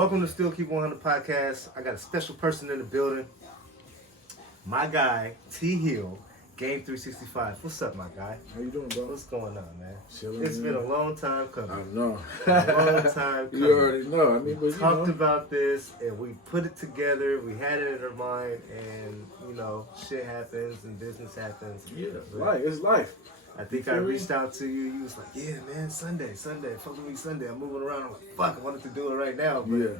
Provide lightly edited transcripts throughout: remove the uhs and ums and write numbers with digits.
Welcome to STKI100 Podcast. I got a special person in the building. My guy, T Hill, GAME365. What's up, my guy? How you doing, bro? What's going on, man? Chilling. It's been a long time coming. I know. A long time coming. You already know. I mean, but we talked about this and we put it together. We had it in our mind, and shit happens and business happens. Yeah, it's life. I think I reached out to you. You was like, "Yeah, man, Sunday, fuck with me Sunday. I'm moving around." I'm like, "Fuck, I wanted to do it right now." But, you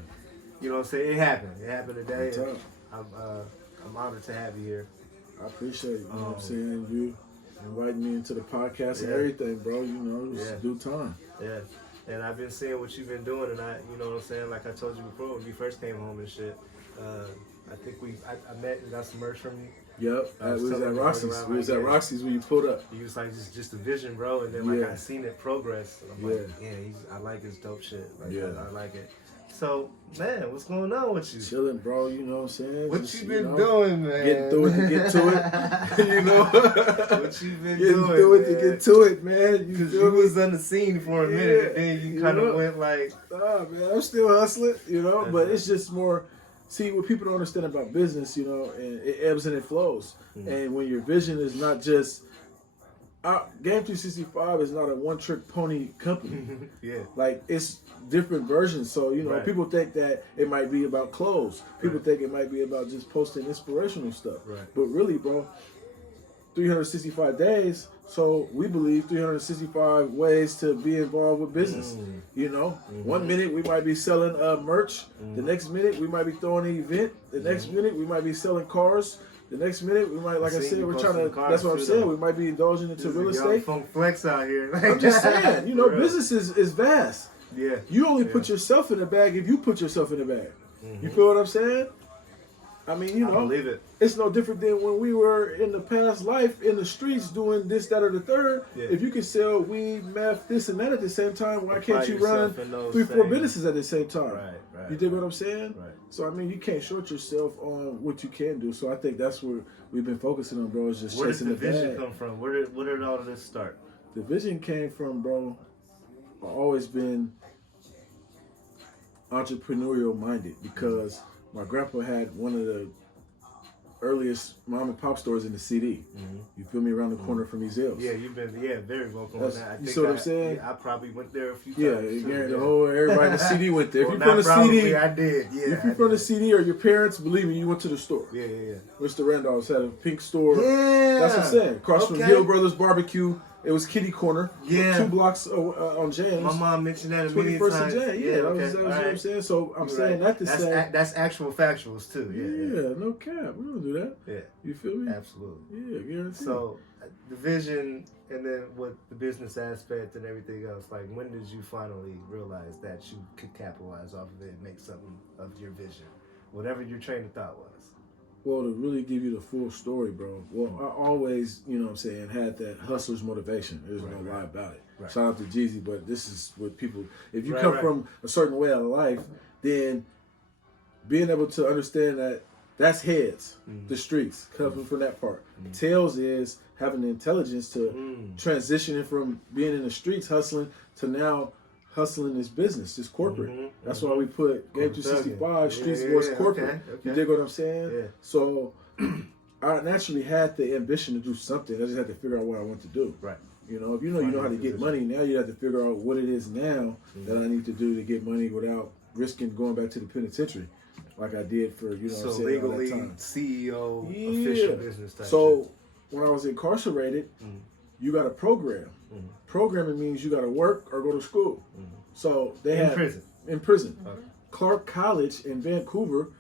know what I'm saying? It happened. It happened today. And I'm honored to have you here. I appreciate it. You know what I'm saying? You inviting me into the podcast and everything, bro. You know, it's due time. Yeah. And I've been seeing what you've been doing, and you know what I'm saying? Like I told you before, when you first came home and shit, I think I met and got some merch from you. Yep, we was at Roxy's. We was at Roxy's when you pulled up. He was like, just a vision, bro. And then I seen it progress. And I'm like, I like his dope shit. Like, I like it. So, man, what's going on with you? Chilling, bro. You know what I'm saying? What you been doing, man? Getting through it to get to it. You know? What you been doing, Getting through it to get to it, man. You was on the scene for a minute, and then you kind of went like... Oh, man, I'm still hustling, but it's just more... See, what people don't understand about business, and it ebbs and it flows. And when your vision is not just... GAME365 is not a one-trick pony company. Like, it's different versions. So, people think that it might be about clothes. People think it might be about just posting inspirational stuff. But really, bro, 365 days. So we believe 365 ways to be involved with business. 1 minute we might be selling merch. The next minute we might be throwing an event. The next minute we might be selling cars. The next minute we might, like I said, we're trying to. That's what I'm saying. We might be indulging into real estate. Funk flex out here. I'm just saying. Business is vast. Yeah. You only put yourself in the bag if you put yourself in the bag. You feel what I'm saying? I mean, I believe it. It's no different than when we were in the past life in the streets doing this, that, or the third. Yeah. If you can sell weed, meth, this and that at the same time, why can't you run 3-4 businesses at the same time? Right. You dig what I'm saying? Right. So, I mean, you can't short yourself on what you can do. So, I think that's where we've been focusing on, bro, is just chasing the bag. Where did the vision come from? Where did all of this start? The vision came from, bro, I've always been entrepreneurial minded because my grandpa had one of the earliest mom and pop stores in the CD. You feel me? Around the corner from Museums. Yeah, you've been very vocal on that. You see what I'm saying? Yeah, I probably went there a few times. Everybody in the CD went there. Well, if you're from the CD, I did. Yeah. If you're from the CD or your parents, believe me, you went to the store. Yeah. Mr. Randolph's had a pink store. Yeah. That's what I'm saying. Across from Hill Brothers Barbecue. It was Kitty Corner. Yeah. 2 blocks on James. My mom mentioned that a million 21st times. and James. Yeah, that's what I'm saying. So I'm saying that to say. That's actual factuals too. Yeah, no cap. We don't do that. Yeah. You feel me? Absolutely. Yeah, guaranteed. So the vision and then with the business aspect and everything else, like when did you finally realize that you could capitalize off of it and make something of your vision? Whatever your train of thought was. Well, to really give you the full story, bro. Well, I always, had that hustler's motivation. There's no lie about it. Right. Shout out to Jeezy, but this is what people, if you come from a certain way out of life, then being able to understand that that's heads, the streets, coming from that part. Tails is having the intelligence to transitioning from being in the streets hustling to now hustling this business, this corporate. That's why we put GAME365 Streets Wars Corporate. Okay. You dig what I'm saying? Yeah. So I naturally had the ambition to do something. I just had to figure out what I want to do. Right. If you know how to get money, now you have to figure out what it is now that I need to do to get money without risking going back to the penitentiary, like I did for so legally all that time. CEO official business type. So when I was incarcerated, you got a program. Programming means you got to work or go to school. So they had in prison. Okay. Clark College in Vancouver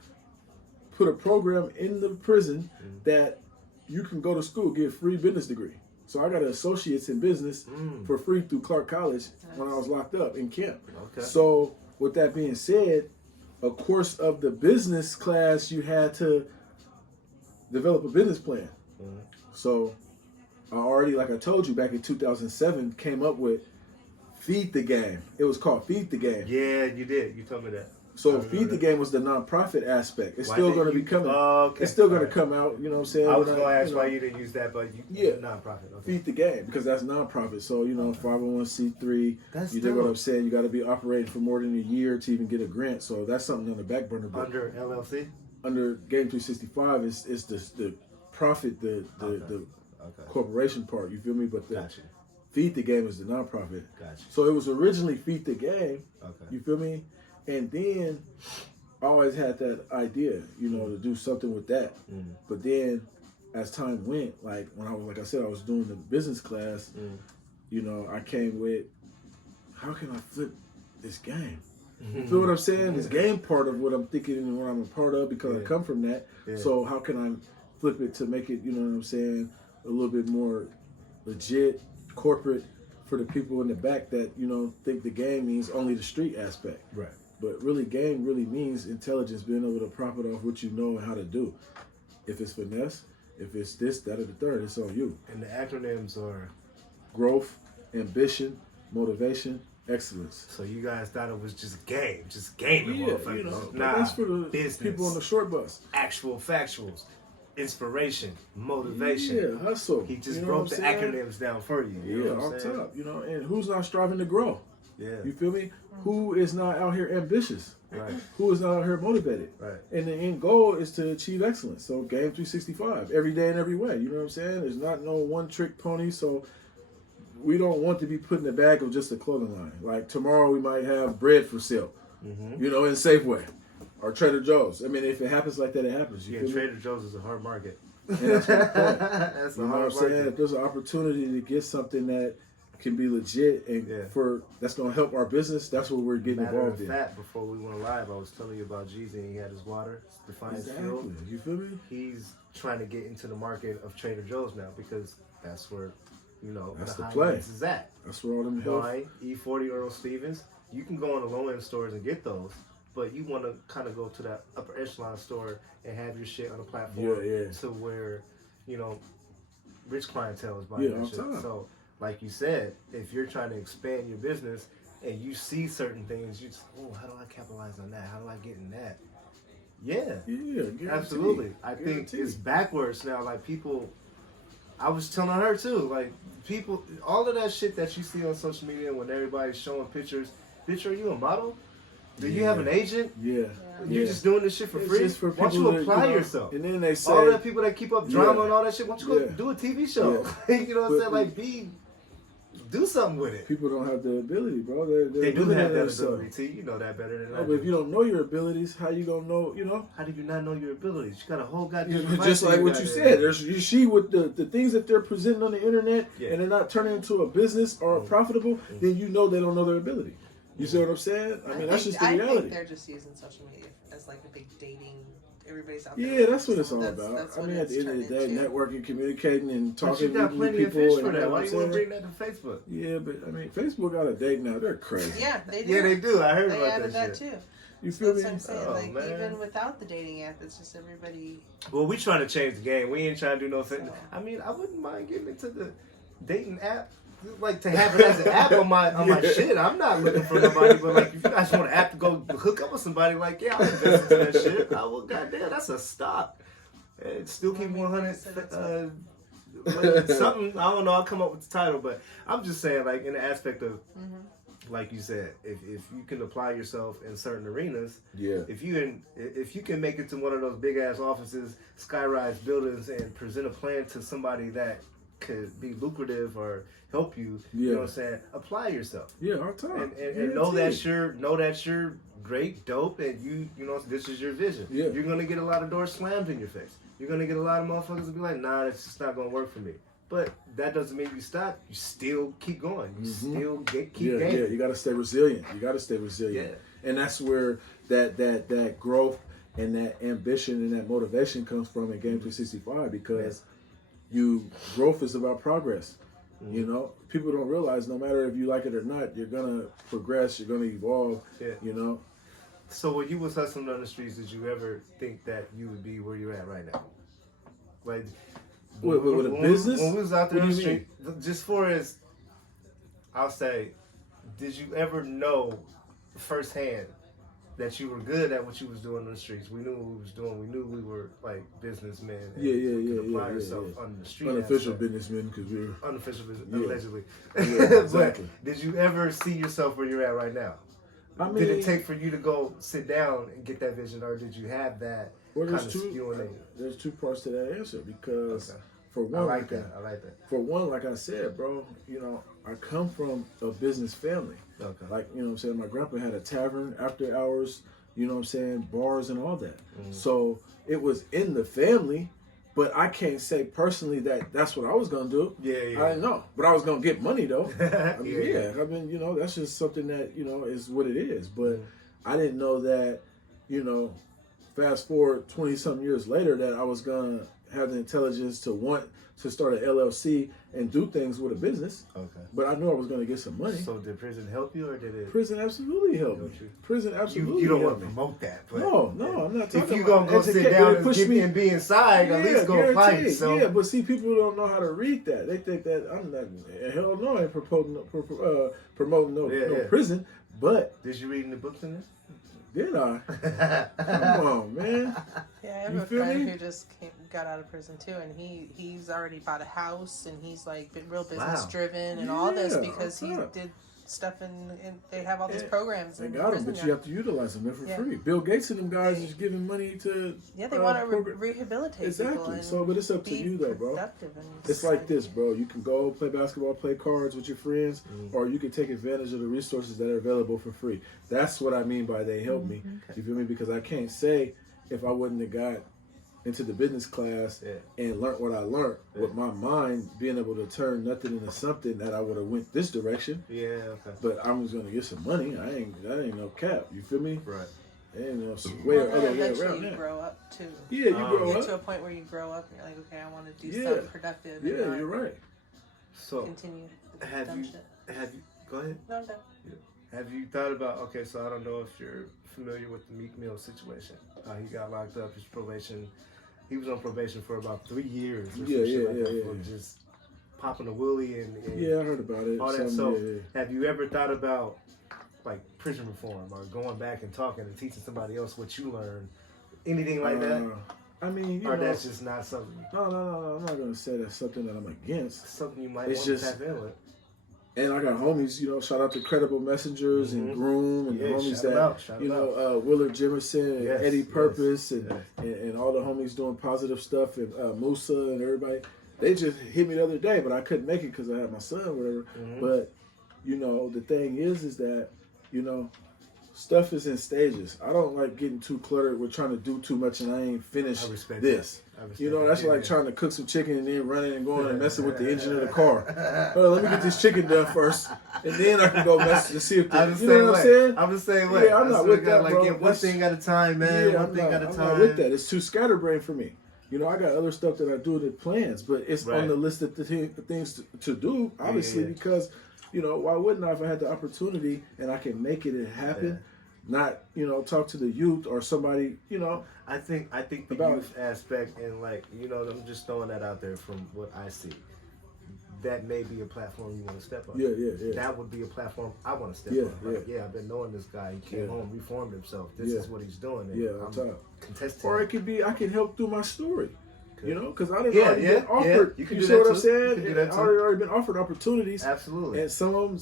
put a program in the prison that you can go to school, get a free business degree. So I got an associate's in business for free through Clark College when I was locked up in camp. Okay. So with that being said, a course of the business class, you had to develop a business plan. So I already, like I told you, back in 2007, came up with Feed the Game. It was called Feed the Game. Yeah, you did. You told me that. So Feed the Game was the nonprofit aspect. It's still going to be coming. It's still going to come out. You know what I'm saying? I was going to ask why you didn't use that, but nonprofit. Okay. Feed the Game, because that's nonprofit. So 501c3. That's you dig what I'm saying? You got to be operating for more than a year to even get a grant. So that's something on the back burner. Under LLC. Under GAME365 is the profit, the corporation part. You feel me? But Gotcha. Feed the Game is the nonprofit. Gotcha. So it was originally Feed the Game. Okay. You feel me? And then I always had that idea, to do something with that. Mm. But then as time went, like when I was doing the business class, I came with, how can I flip this game? You feel what I'm saying? This game part of what I'm thinking and what I'm a part of, because I come from that. Yeah. So how can I flip it to make it, a little bit more legit, corporate, for the people in the back that, think the game means only the street aspect. Right. But really, game really means intelligence, being able to profit off what you know and how to do. If it's finesse, if it's this, that, or the third, it's on you. And the acronyms are? Growth, ambition, motivation, excellence. So you guys thought it was just gaming, motherfuckers. That's for the business, people on the short bus. Actual factuals, inspiration, motivation. Yeah, hustle. He just broke the acronyms down for you. You know what I'm saying? Top. And who's not striving to grow? Yeah. You feel me? Who is not out here ambitious? Right. Who is not out here motivated? Right. And the end goal is to achieve excellence. So GAME365, every day and every way. You know what I'm saying? There's not no one trick pony. So we don't want to be put in the bag of just a clothing line. Like tomorrow we might have bread for sale, in Safeway or Trader Joe's. I mean, if it happens like that, it happens. Trader Joe's is a hard market. And that's my point. That's a hard market. If there's an opportunity to get something that can be legit and that's going to help our business, that's what we're getting involved in. Before we went live, I was telling you about Jeezy, and he had his water, Defiance Fuel. You feel me? He's trying to get into the market of Trader Joe's now, because that's where, that's the the play. is at. That's where all them health. E40 Earl Stevens. You can go in the low-end stores and get those, but you want to kind of go to that upper echelon store and have your shit on a platform to where, rich clientele is buying that shit. So, like you said, if you're trying to expand your business and you see certain things, you just, how do I capitalize on that? How do I get in that? Yeah, absolutely. I think it's backwards now. Like people, I was telling her too, like people, all of that shit that you see on social media when everybody's showing pictures, bitch, are you a model? Do you have an agent? Yeah. You're just doing this shit for free? Why don't you apply yourself? And then they say, all that people that keep up drama and all that shit, why don't you go do a TV show? You know what I'm saying? Like, do something with it. People don't have the ability, bro. They do have that ability, T. You know that better than I do. But if you don't know your abilities, how you gonna know, How do you not know your abilities? You got a whole goddamn just like what you said. You see with the things that they're presenting on the internet and they're not turning into a business or profitable, then you know they don't know their ability. You see what I'm saying? I mean, that's just the reality. I think they're just using social media as like a big dating. Everybody's out there. Yeah, that's what it's all about. I mean, at the end of the day, networking, communicating, and talking to people. But you got plenty of fish for that. Why you want to bring that to Facebook? Yeah, but I mean, Facebook got a date now. They're crazy. Yeah, they do. Yeah, they do. I heard about that. They added that too. You feel me? That's what I'm saying. Like, even without the dating app, it's just everybody. Well, we trying to change the game. We ain't trying to do no thing. I mean, I wouldn't mind getting into the dating app. Like to have it as an app on my shit. I'm not looking for nobody, but like if you guys want an app to go hook up with somebody, like I'll invest into that shit. I will. Goddamn, that's a stop. Still keep 100. Something I don't know. I'll come up with the title, but I'm just saying, like in the aspect of, like you said, if you can apply yourself in certain arenas, if you can make it to one of those big ass offices, skyrise buildings, and present a plan to somebody that could be lucrative or help you, you know what I'm saying? Apply yourself. Yeah, on time. And know that you're great, dope, and you know this is your vision. Yeah. You're gonna get a lot of doors slammed in your face. You're gonna get a lot of motherfuckers to be like, nah, that's just not gonna work for me. But that doesn't mean you stop. You still keep going. You still keep gaming. Yeah, you gotta stay resilient. Yeah. And that's where that growth and that ambition and that motivation comes from in GAME365, because growth is about progress. You know, people don't realize no matter if you like it or not, you're gonna progress, you're gonna evolve. You know. So when you was hustling on the streets, did you ever think that you would be where you're at right now? Like with a business? When we was out there on the street, just for as I'll say, did you ever know firsthand that you were good at what you was doing in the streets. We knew what we was doing. We knew we were like businessmen. And Yeah. apply yourself on the street. Unofficial businessmen, because we're unofficial business, allegedly. Yeah, exactly. But did you ever see yourself where you're at right now? I mean, did it take for you to go sit down and get that vision, or did you have that kind of spewing in? There's two parts to that answer, because for one, I like that. For one, like I said, bro, you know, I come from a business family. Okay. Like, you know what I'm saying, my grandpa had a tavern after hours, you know what I'm saying, bars and all that. Mm-hmm. So it was in the family, but I can't say personally that that's what I was going to do. Yeah. I didn't know. But I was going to get money, though. I mean, you know, that's just something that, you know, is what it is. But I didn't know that, you know, fast forward 20-something years later, that I was going to have the intelligence to want to start an LLC and do things with a business. Okay. But I knew I was going to get some money. So did prison help you, or did it? Prison absolutely helped me. Prison absolutely. You don't helped want to promote that, but no, I'm not talking. If you gonna go sit down and be inside, at least go fight. So yeah, but see, people don't know how to read that. They think that I'm not. Hell no, I ain't promoting no prison. But did you read in the books in this? Did I? Come on, man. Yeah, I have a friend who just got out of prison too, and he's already bought a house, and he's like been real business driven and all this because he did stuff and they have all these programs. They got them, but you have to utilize them. They're for free. Bill Gates and them guys is giving money to. Yeah, they want to rehabilitate people. And so, but it's up to you though, bro. It's like this, bro. You can go play basketball, play cards with your friends, or you can take advantage of the resources that are available for free. That's what I mean by they help me. You feel me? Because I can't say if I wouldn't have got into the business class and learned what I learned with my mind being able to turn nothing into something, that I would have went this direction. Yeah, okay. But I was gonna get some money. That ain't no cap. You feel me? Right. Ain't no way or other way around that. You grow up too. Yeah, you grow up. Get to a point where you grow up and you're like, okay, I want to do something productive. Yeah, you're right. So continue. Have you? Go ahead. No, I'm done. Yeah. Have you thought about? Okay, so I don't know if you're familiar with the Meek Mill situation. He got locked up. His probation. He was on probation for about 3 years. For just popping a willy and I heard about it. All that. So, have you ever thought about like prison reform or going back and talking and teaching somebody else what you learned? Anything like that? I mean, or that's just not something. No. I'm not gonna say that's something that I'm against. Something you might want to tap in with. And I got homies, you know, shout out to Credible Messengers and Groom and the homies that, Willard Jimerson and Eddie Purpose and all the homies doing positive stuff and Musa and everybody. They just hit me the other day, but I couldn't make it because I had my son or whatever. But, you know, the thing is that, you know, stuff is in stages. I don't like getting too cluttered with trying to do too much and I ain't finished this. You know, that's like trying to cook some chicken and then running and going and messing with the engine of the car. Let me get this chicken done first, and then I can go mess to see if you know what I'm saying? I'm the same way. Yeah, I'm not with that, bro. One thing at a time, man. One thing at a time. I'm not with that. It's too scatterbrained for me. You know, I got other stuff that I do in plans, but it's on the list of the things to do, obviously, because, you know, why wouldn't I if I had the opportunity and I can make it happen? Not, you know, talk to the youth or somebody, you know. I think the youth aspect and like, you know, I'm just throwing that out there from what I see. That may be a platform you want to step on. Yeah. That would be a platform I want to step on. Like, I've been knowing this guy. He came home, reformed himself. This is what he's doing. And I'm contesting. Or it could be I can help through my story. You know, because I didn't already been offered. You see what I'm saying? I already been offered opportunities. Absolutely. And some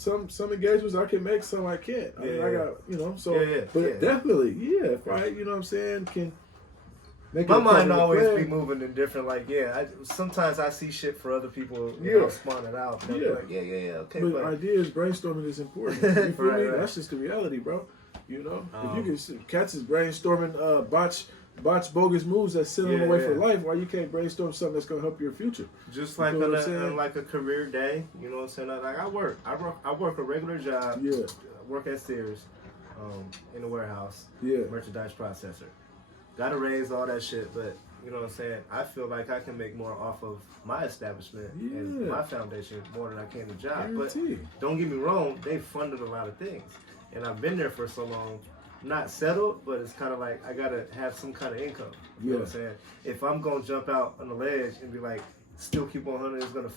engagements I can make, some I can't. I mean, I got, you know, so. But definitely, if I, you know what I'm saying, can make my mind always be moving in different, like, sometimes I see shit for other people, you know, spawn it out. Like, okay. But ideas, brainstorming is important. You feel me? That's just the reality, bro. You know, if you can see, cats is brainstorming botch bogus moves that's sending them away for life. Why you can't brainstorm something that's gonna help your future? Just like like a career day, you know what I'm saying? Like I work a regular job. I work at Sears, in the warehouse. Merchandise processor. Got to raise all that shit, but you know what I'm saying? I feel like I can make more off of my establishment and my foundation more than I can the job. But don't get me wrong, they funded a lot of things, and I've been there for so long. Not settled, but it's kind of like I gotta have some kind of income. You know what I'm saying? If I'm gonna jump out on the ledge and be like, still keep 100 is gonna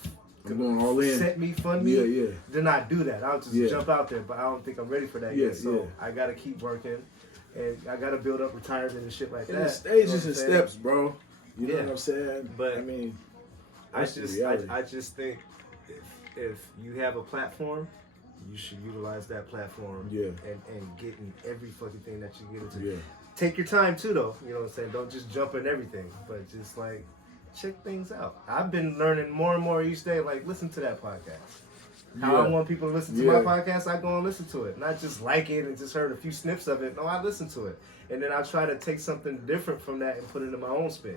going all in. Set me, fund me. Then I do that. I'll just jump out there, but I don't think I'm ready for that yet. So I gotta keep working. and I got to build up retirement and shit like that. It's stages and steps, bro. You know what I'm saying? But I mean, I just think if you have a platform, you should utilize that platform and get in every fucking thing that you get into. Yeah. Take your time too, though. You know what I'm saying? Don't just jump in everything, but just like check things out. I've been learning more and more each day. Like, listen to that podcast. How I want people to listen to my podcast, I go and listen to it. Not just like it and just heard a few snips of it. No, I listen to it. And then I try to take something different from that and put it in my own spin.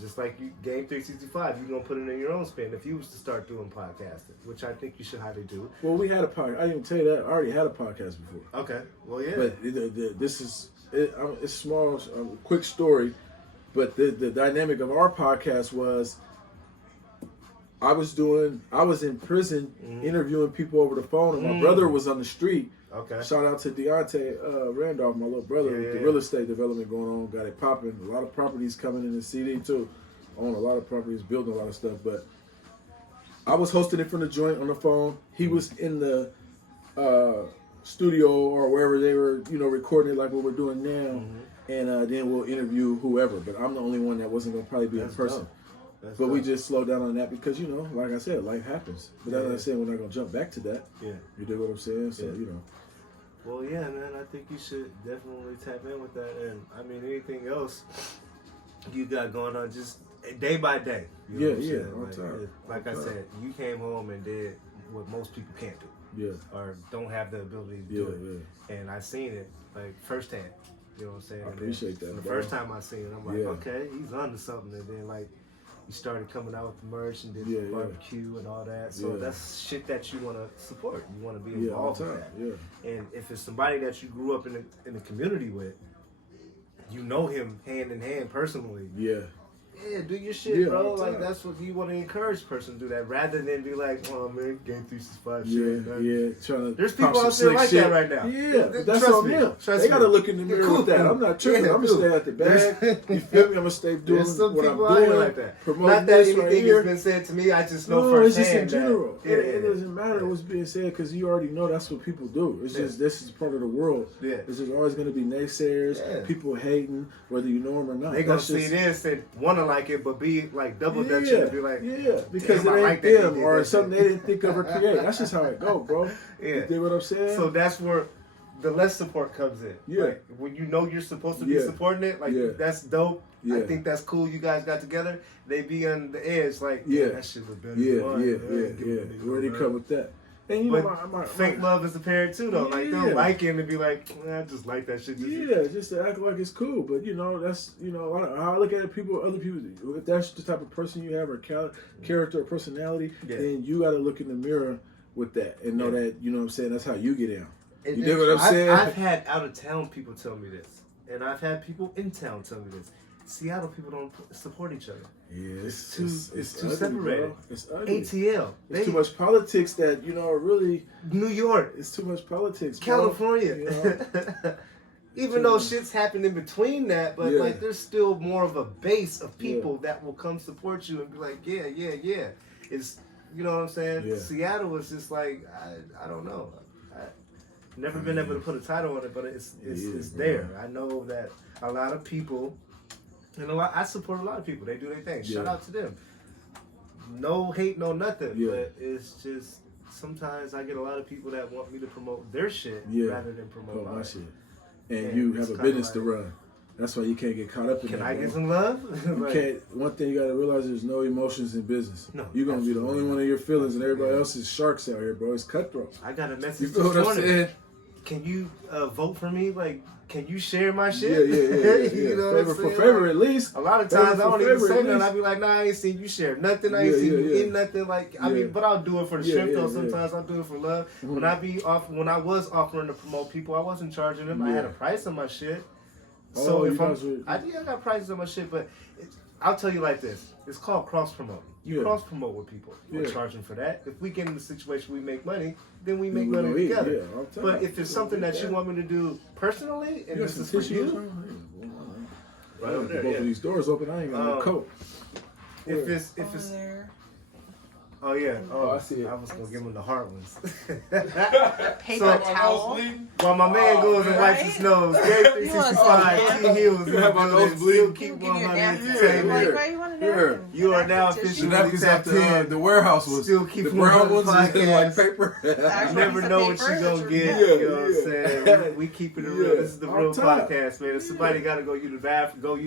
Just like you, GAME365, you're going to put it in your own spin if you was to start doing podcasting, which I think you should highly do. Well, we had a podcast. I didn't even tell you that. I already had a podcast before. Okay. Well, yeah. But this is, it's small, quick story. But the dynamic of our podcast was, I was in prison interviewing people over the phone, and my brother was on the street. Okay. Shout out to Deontay Randolph, my little brother, with the real estate development going on. Got it popping. A lot of properties coming in the CD too. Own a lot of properties, building a lot of stuff. But I was hosting it from the joint on the phone. He was in the studio or wherever they were, recording it like what we're doing now. And then we'll interview whoever. But I'm the only one that wasn't gonna probably be in person. But we just slowed down on that because, like I said, life happens. But that's not saying we're not going to jump back to that. Yeah. You dig what I'm saying? So, Well, yeah, man, I think you should definitely tap in with that. And, I mean, anything else you got going on, just day by day. You know what I'm saying? Like I said, you came home and did what most people can't do. Yeah. Or don't have the ability to do it. Yeah. And I seen it, like, firsthand. You know what I'm saying? I appreciate that, the first time I seen it, I'm like, okay, he's onto something. And then, like, you started coming out with the merch and did the barbecue and all that. So that's shit that you want to support. You want to be involved with that. Yeah. And if it's somebody that you grew up in the community with, you know him hand in hand personally. Yeah. Yeah, do your shit, bro. Like, that's what you want to encourage a person to do that, rather than be like, oh man, GAME365 shit. Trying to there's people out there like that right now. Yeah, that's on them. They gotta look in the mirror with that. I'm not tripping. I'm gonna stay at the back. You feel me? I'm gonna stay doing what I'm doing. Like that. Not that anything has been said to me. I just know firsthand. It's just in general. It doesn't matter what's being said because you already know that's what people do. It's just this is part of the world. Yeah. There's always gonna be naysayers, people hating, whether you know them or not. They gonna see this and wanna like it, but be like double dutching and be like, because it ain't them or something they didn't think of or create. That's just how it go, bro. You dig what I'm saying? So that's where the less support comes in. Yeah. Like, when you know you're supposed to be supporting it, like that's dope. I think that's cool. You guys got together. They be on the edge, like, that shit was better. Where they come with that? And but fake love is apparent too, though. Like, they'll like him and be like, I just like that shit. Just to act like it's cool. But that's how I look at it. Other people, if that's the type of person you have, or character or personality, then you got to look in the mirror with that and know that what I'm saying. That's how you get down. And you dig what I'm saying? I've had out of town people tell me this, and I've had people in town tell me this. Seattle people don't support each other. Yeah, it's too ugly, separated. Bro. It's ugly. ATL. It's too much politics that really. New York. It's too much politics. California. Even though shit's happened in between that, but like there's still more of a base of people that will come support you and be like, yeah. It's you know what I'm saying? Yeah. Seattle was just like I don't know. I've never been able to put a title on it, but it's there. I know that a lot of people. And I support a lot of people. They do their thing. Shout out to them. No hate, no nothing. But it's just sometimes I get a lot of people that want me to promote their shit rather than promote my shit. And you have a business to run. That's why you can't get caught up in that. Can I get some love? You can't. One thing you got to realize: there's no emotions in business. No, you're gonna be the only one in your feelings, and everybody else is sharks out here, bro. It's cutthroat. I got a message. You feel what I'm saying? Can you vote for me? Like, can you share my shit? Yeah. You know favor for favor, at least. A lot of times I don't even say that. I be like, nah, I ain't seen you share nothing. I ain't seen you eat nothing. Like, I mean, but I'll do it for the strength though. Sometimes I'll do it for love. When I was offering to promote people, I wasn't charging them. I had a price on my shit. So if I got prices on my shit, but I'll tell you like this: it's called cross promoting. You cross promote with people. We're charging for that. If we get in the situation we make money, then we make money together. But if it's something that you want me to do personally, and this is for you, right over there. Both of these doors open. I ain't got no coat. If it's Oh yeah. Oh, I see it. I was gonna give him the hard ones. Paper towel. While my man goes and wipes his nose, GAME365, T Heels, you have my nose bleeding. Keep Give you a 100 napkin. entertainment. Why you want a napkin? You are now officially tapped in. The warehouse was Still keep the brown ones podcast. is like paper. You never know what you're gonna get. Yeah, You know what I'm saying? We keeping it real. This is the real top. podcast, man. If somebody gotta go use the bathroom,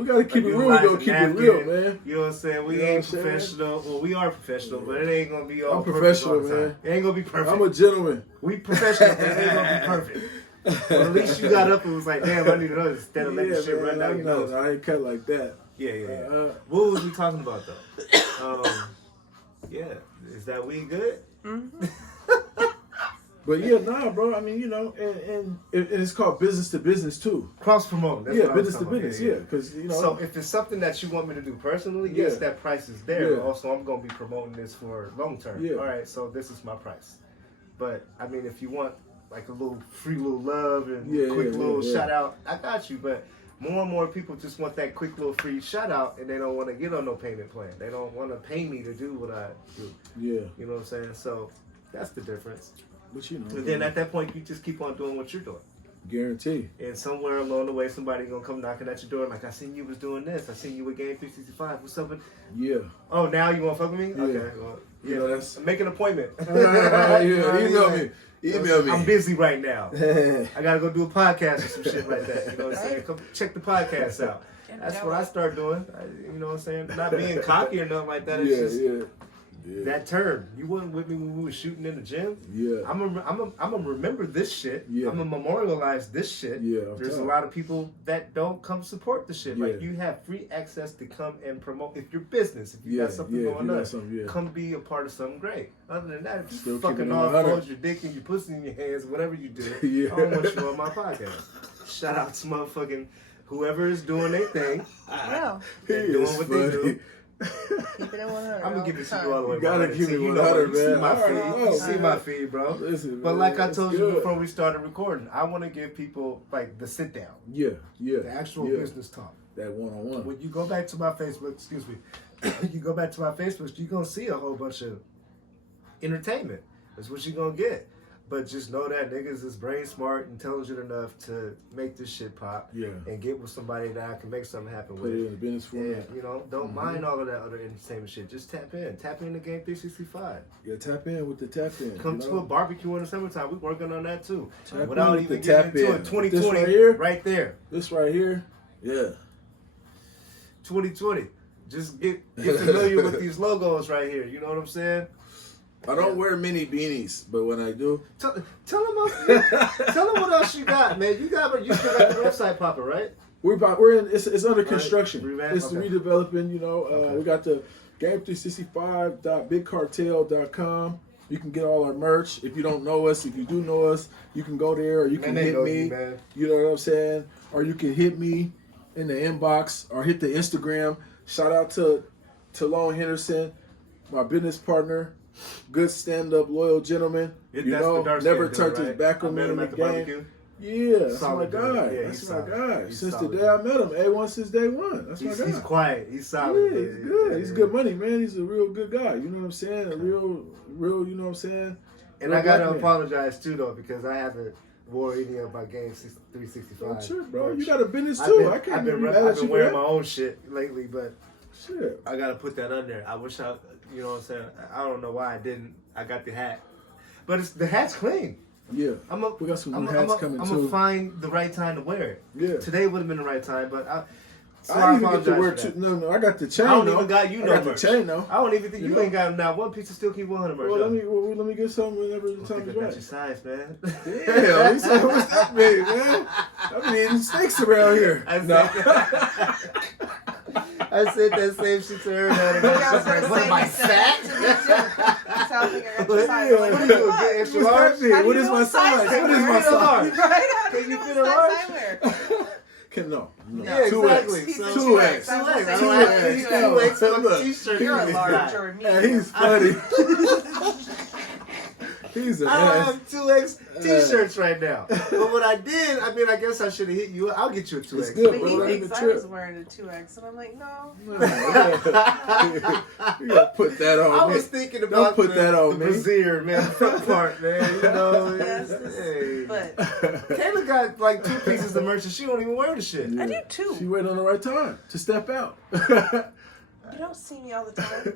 we gotta keep it real. We gotta keep it real, man. You know what I'm saying? We ain't professional. Well, we are professional, but it ain't gonna be all I'm professional, perfect all the time. It ain't gonna be perfect. I'm a gentleman. We professional, but it ain't gonna be perfect. But at least you got up and was like, damn, I need another instead of letting shit run down your nose. I ain't cut like that. Yeah. What was we talking about though? Yeah, is that weed good? Mm-hmm. But yeah, nah, bro. I mean, you know, and it's called business to business too. Cross promote. Yeah, business to business. Yeah, because you know. So if it's something that you want me to do personally, yes, that price is there. Yeah. But also, I'm gonna be promoting this for long term. Yeah. All right, so this is my price. But I mean, if you want like a little free little love and quick little shout out, I got you. But more and more people just want that quick little free shout out, and they don't want to get on no payment plan. They don't want to pay me to do what I do. Yeah. You know what I'm saying? So that's the difference. But you know. And then at that point, you just keep on doing what you're doing. Guarantee. And somewhere along the way, somebody gonna come knocking at your door like, I seen you was doing this. I seen you with GAME365. What's up? Yeah. Oh, now you wanna fuck with me? Yeah. Okay. Well, You know, that's... Make an appointment. Email me. Email me. I'm busy right now. I gotta go do a podcast or some shit like that. You know what I'm saying? Come check the podcast out. That's what I start doing. You know what I'm saying? Not being cocky or nothing like that. It's just that term. You wasn't with me when we were shooting in the gym. Yeah. I'm gonna remember this shit. Yeah. I'm gonna memorialize this shit. Yeah. There's a lot of people that don't come support the shit. Like you have free access to come and promote. If your business, if you got something going on, come be a part of something great. Other than that, if you fucking off, close your dick and your pussy in your hands, whatever you do, I don't want you on my podcast. Shout out to motherfucking whoever is doing their thing. Wow. They're doing what they do. Keep it at 100. I'm gonna give it to you all the way. You gotta keep it 100, man. You see my feed, bro. Listen, but man, like I told you before we started recording, I want to give people like the sit down. Yeah. The actual business talk. That one-on-one. When you go back to my Facebook, you go back to my Facebook, you're gonna see a whole bunch of entertainment. That's what you're gonna get. But just know that niggas is brain smart, intelligent enough to make this shit pop. Yeah. And get with somebody that I can make something happen Put with. it in the business for you know, don't mind all of that other entertainment shit. Just tap in. Tap into GAME365. Yeah, tap in with the tap in. Come to a barbecue in the summertime. We're working on that too. Tap without even getting into it. 2020. This right here? Right there. This right here? Yeah. 2020. Just get familiar with these logos right here. You know what I'm saying? I don't wear mini beanies, but when I do, tell them what else you got, man. You still got the website popping, right? We're in. It's under construction. Right. It's redeveloping. You know, we got the game365.bigcartel.com. You can get all our merch. If you don't know us, if you do know us, you can go there, or you can hit me. You know what I'm saying? Or you can hit me in the inbox, or hit the Instagram. Shout out to Lone Henderson, my business partner. Good stand-up, loyal gentleman. Never turned his back on me in the game. Yeah, that's my guy. That's my guy. Since the day I met him, A1 since day one. That's my guy. He's quiet. He's solid. Yeah, he's good. He's good money, man. He's a real good guy. You know what I'm saying? A real. You know what I'm saying? And I gotta apologize too, though, because I haven't wore any of my GAME365. Oh, sure, bro. You got a business too. I've been wearing my own shit lately, but shit, I gotta put that on there. I wish you know what I'm saying? I don't know why I didn't. I got the hat. But the hat's clean. Yeah. We got some new hats coming too. I'm going to find the right time to wear it. Yeah. Today would have been the right time, but I didn't even get to wear two. No, I got the chain. I don't even got you no merch. The chain, though. I don't even think you ain't got now one piece of Still Keep 100 merch. Well, let me get something whenever the time is right. Your size, man. Yeah, what's that big, man? I'm eating steaks around here. I said that same shit to her. What am I, fat? What is my size? What is my size? Can you fit a large? No. Yeah, exactly. 2X. 2X. You're a large or a medium. He's funny. He's an I ass. have 2X t-shirts right now. But what I did, I mean, I guess I should have hit you. I'll get you a 2X. It's good, But bro. he Let thinks him I trip. was wearing a 2X, and I'm like, no. You gotta put that on I me. was thinking about Don't put that on the me. brassiere, man, the front part, man. You know, Yes, hey. but Kayla got like 2 pieces of merch and she don't even wear the shit. I do too. She waited on the right time to step out. You don't see me all the time.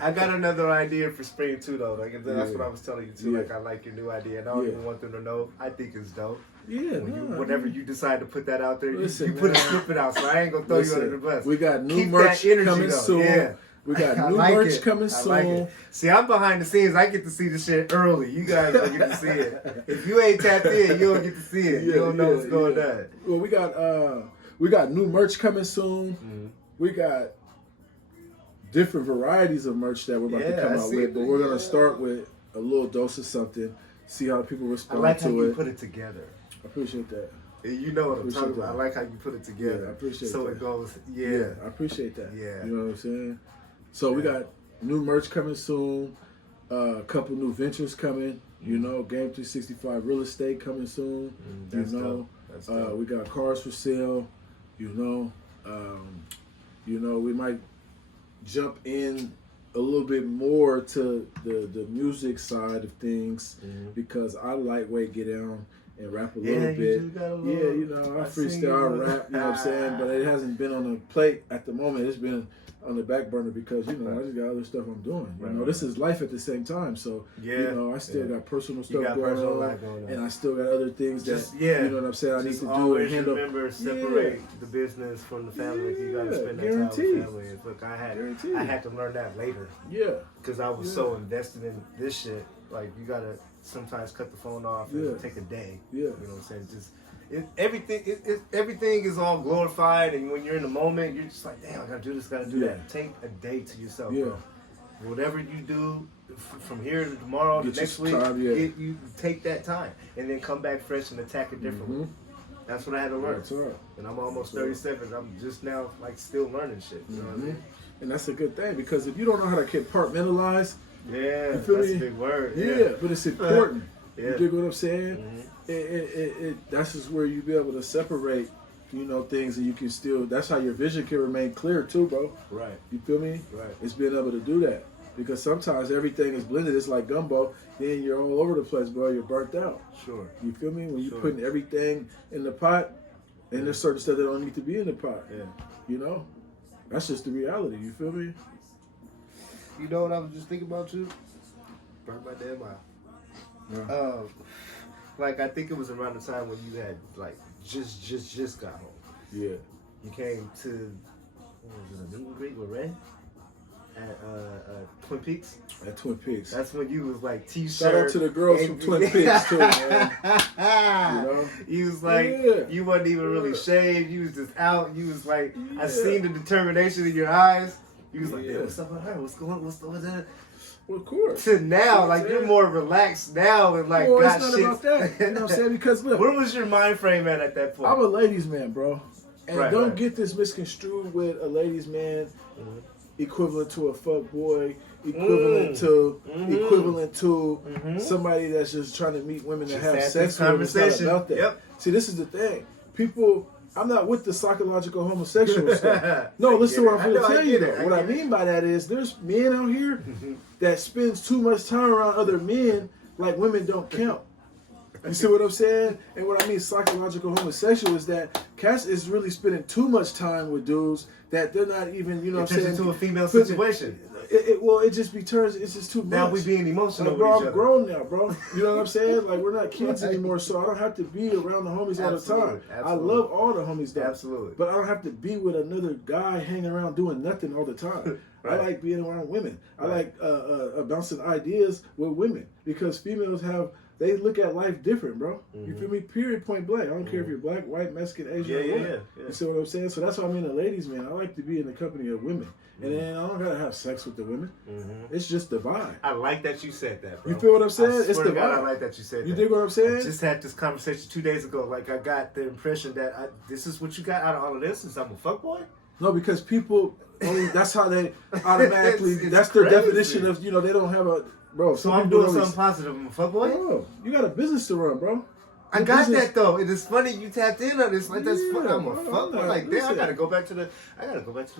I got another idea for spring too, though. Like that's Yeah. what I was telling you too. Yeah. Like I like your new idea, and I don't Yeah. even want them to know. I think it's dope. Yeah, Whenever you decide to put that out there, Listen, you put it, man. slip it out. So I ain't gonna throw you under the bus. We got new Keep merch that energy, coming though. soon. Yeah. We got I new like merch it. coming I soon. like it. See, I'm behind the scenes. I get to see the shit early. You guys don't get to see it. If you ain't tapped in, you don't get to see it. You don't know what's going on. Well, we got new merch coming soon. Mm-hmm. We got different varieties of merch that we're about to come out with, but we're gonna start with a little dose of something. See how people I respond like how to you it. put it together. I appreciate that. You know what I'm Appreciate talking that. about. I like how you put it together. Yeah, I appreciate so that. it goes, I appreciate that. Yeah. You know what I'm saying? So we got new merch coming soon. A couple new ventures coming. You know, Game365 real estate coming soon. That's you know, dope. That's dope. we got cars for sale. You know, we might jump in a little bit more to the music side of things because I lightweight get down and rap a little bit. You got a little, Yeah, you know, I freestyle rap, you know what I'm saying? But it hasn't been on the plate at the moment. It's been on the back burner because, you know, I just got other stuff I'm doing. You know, this is life at the same time. So, you know, I still got personal stuff going on. And I still got other things that, you know what I'm saying, I need to do and handle. Remember, separate the business from the family. You got to spend that time with family. And look, I had to learn that later. Yeah. Because I was so invested in this shit. Like, you got to sometimes cut the phone off and take a day. Yeah. You know what I'm saying? Just everything is all glorified, and when you're in the moment, you're just like, damn, I gotta do this, gotta do that. Take a day to yourself, bro. Whatever you do from here to tomorrow, the next week, you take that time, and then come back fresh and attack it differently. That's what I had to learn. And I'm almost 37. I'm just now like still learning shit. You know what I mean? And that's a good thing because if you don't know how to compartmentalize, that's me? a big word. But it's important. You dig what I'm saying? That's just where you be able to separate, you know, things, and you can still. That's how your vision can remain clear too, bro. Right. You feel me? Right. It's being able to do that because sometimes everything is blended. It's like gumbo. Then you're all over the place, bro. You're burnt out. Sure. You feel me? When you're putting everything in the pot, and there's certain stuff that don't need to be in the pot. Yeah. You know, that's just the reality. You feel me? You know what I was just thinking about too? Burn my damn out. Like I think it was around the time when you had like just got home. Yeah. You came to what was it, a meet and greet with Ray at Twin Peaks. At Twin Peaks. That's when you was like t-shirt. Shout out to the girls from Twin Peaks too, man. You know? You was like you wasn't even really shaved. You was just out. You was like I seen the determination in your eyes. You was like, yeah, what's up with her? What's going? What's that? Well, of course. To now, like you're more relaxed now and like got it's not shit. about that. You know what I'm saying? Because look, where was your mind frame at that point? I'm a ladies' man, bro. And don't get this misconstrued with a ladies' man equivalent to a fuck boy, equivalent to somebody that's just trying to meet women and have sex with them. It's not about that. See, this is the thing. People, I'm not with the psychological homosexual stuff. No, listen to what I'm going to tell you though. What I mean by that is there's men out here that spends too much time around other men like women don't count. You see what I'm saying? And what I mean psychological homosexual is that cats is really spending too much time with dudes that they're not even, you know what I'm saying? To a female situation. It just it's just too much. Now we being emotional like, bro, with each I'm other. grown now, bro. You know what I'm saying? Like, we're not kids anymore, so I don't have to be around the homies all the time. I love all the homies, though. Absolutely. But I don't have to be with another guy hanging around doing nothing all the time. I like being around women. I like bouncing ideas with women because females they look at life different, bro. You feel me? Period, point blank. I don't care if you're black, white, Mexican, Asian, or what. You see what I'm saying? So that's why I'm in the ladies, man. I like to be in the company of women. And then I don't gotta have sex with the women. It's just the vibe. I like that you said that, bro. You feel what I'm saying? It's the vibe. I like that you said that. You dig what I'm saying? I just had this conversation 2 days ago. Like, I got the impression that this is what you got out of all of this is I'm a fuckboy? No, because people, that's how they automatically, it's that's their crazy. definition of, they don't have bro. So I'm doing something positive. I'm a fuckboy. Bro, you got a business to run, bro. I got that though. It is funny you tapped in on this. Like that's funny. I'm a fuckboy. Like damn, I gotta go back to the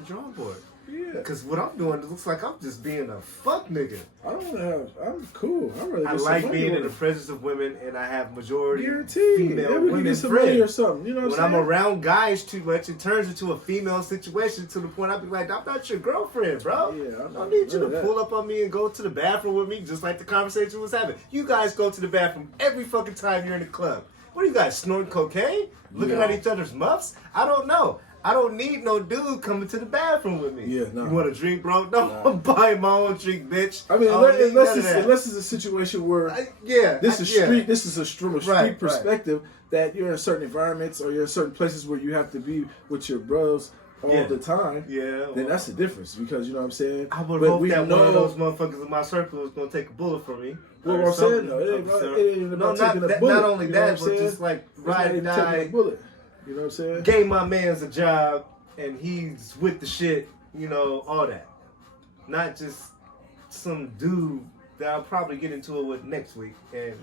drawing board. Yeah. Because what I'm doing, it looks like I'm just being a fuck nigga. I'm cool. I like being in the presence of women, and I have majority female we women some money or something. You know what I'm around guys too much, it turns into a female situation to the point I be like, I'm not your girlfriend, bro. Yeah, I don't need you to pull up on me and go to the bathroom with me, just like the conversation was having. You guys go to the bathroom every fucking time you're in the club. What are you guys, snorting cocaine? Looking at each other's muffs? I don't know. I don't need no dude coming to the bathroom with me. Yeah, no. You want a drink, bro? No, I'm buying my own drink, bitch. I mean, unless it's a situation where this is street. This is from a street perspective that you're in certain environments or you're in certain places where you have to be with your bros all the time. Yeah, then that's the difference because you know what I'm saying. I would hope that one of those motherfuckers in my circle is gonna take a bullet from me. Well, what I'm saying, it ain't about taking a bullet. Not only that, but just like ride or die. You know what I'm saying? Gave my man's a job and he's with the shit, you know, all that. Not just some dude that I'll probably get into it with next week. And